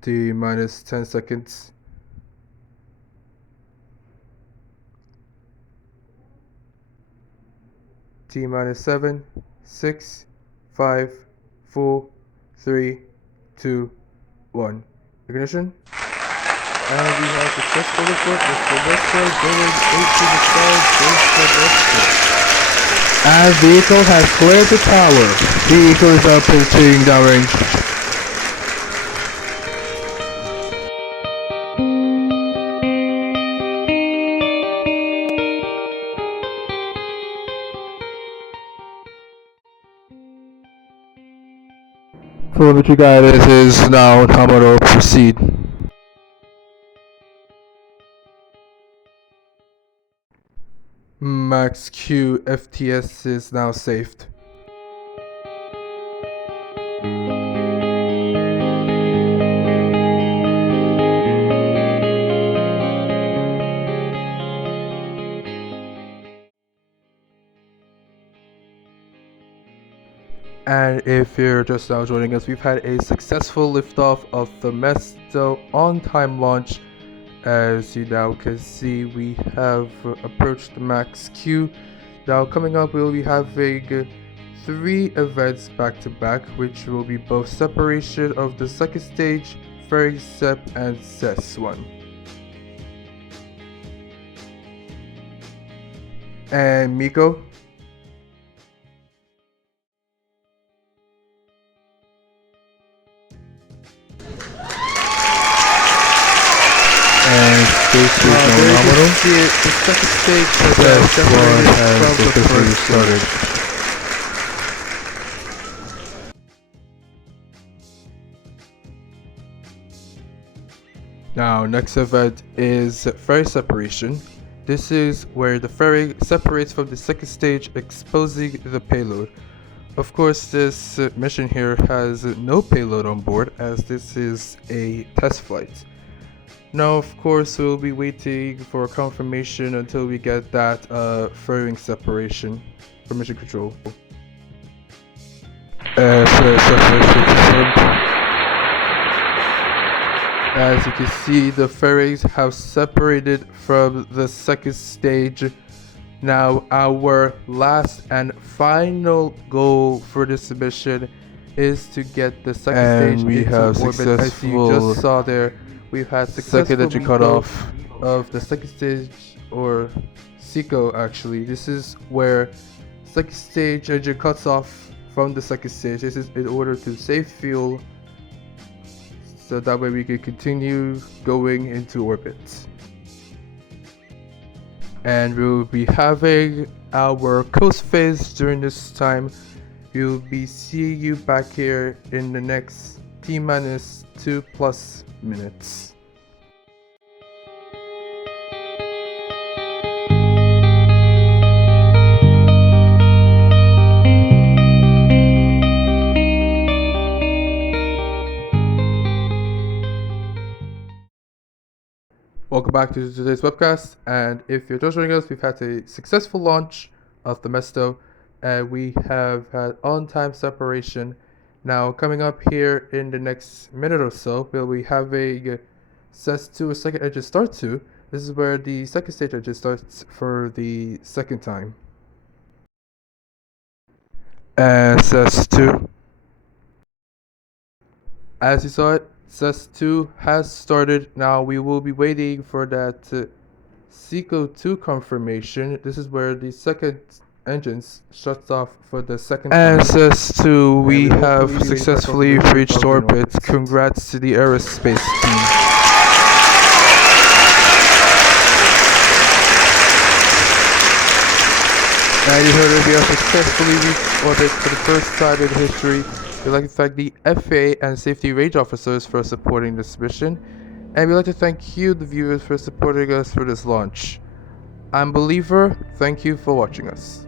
T minus 10 seconds. T minus 7, 6, 5, 4, 3, 2, 1. Ignition. And we have successful report with Themisto going into the sky. As vehicle has cleared the tower. Vehicle is up pursuing downrange. Telemetry guidance is now nominal. Proceed. Max Q FTS is now saved. And if you're just now joining us, we've had a successful liftoff of Themisto on-time launch. As you now can see, we have approached Max Q. Now coming up, we'll be having 3 events back to back, which will be both separation of the second stage, ferry sep, and CES1. And Miko? The second stage has separated from the first started. Now, next event is ferry separation. This is where the ferry separates from the second stage, exposing the payload. Of course, this mission here has no payload on board, as this is a test flight. Now, of course, we'll be waiting for confirmation until we get that ferrying separation from mission control. As you can see, the fairings have separated from the second stage. Now, our last and final goal for this mission is to get the second stage into orbit. As you just saw there, we've had successful second cut off of the second stage, or SECO actually. This is where second stage engine cuts off from the second stage. This is in order to save fuel, so that way we can continue going into orbit. And we'll be having our coast phase during this time. We'll be seeing you back here in the next T-minus 2+ minutes. Welcome back to today's webcast, and if you're just joining us, we've had a successful launch of Themisto, and we have had on-time separation. Now, coming up here in the next minute or so, we'll be having CES2 or second engine start 2. This is where the second stage engine starts for the second time. And CES2. As you saw it, CES2 has started. Now we will be waiting for that SECO 2 confirmation. This is where the second engines shuts off for the second time. And CES2, we have successfully reached orbit. Congrats to the aerospace team. And you heard it, we have successfully reached orbit for the first time in history. We'd like to thank the FAA and safety range officers for supporting this mission, and we'd like to thank you, the viewers, for supporting us for this launch. I'm Believer, thank you for watching us.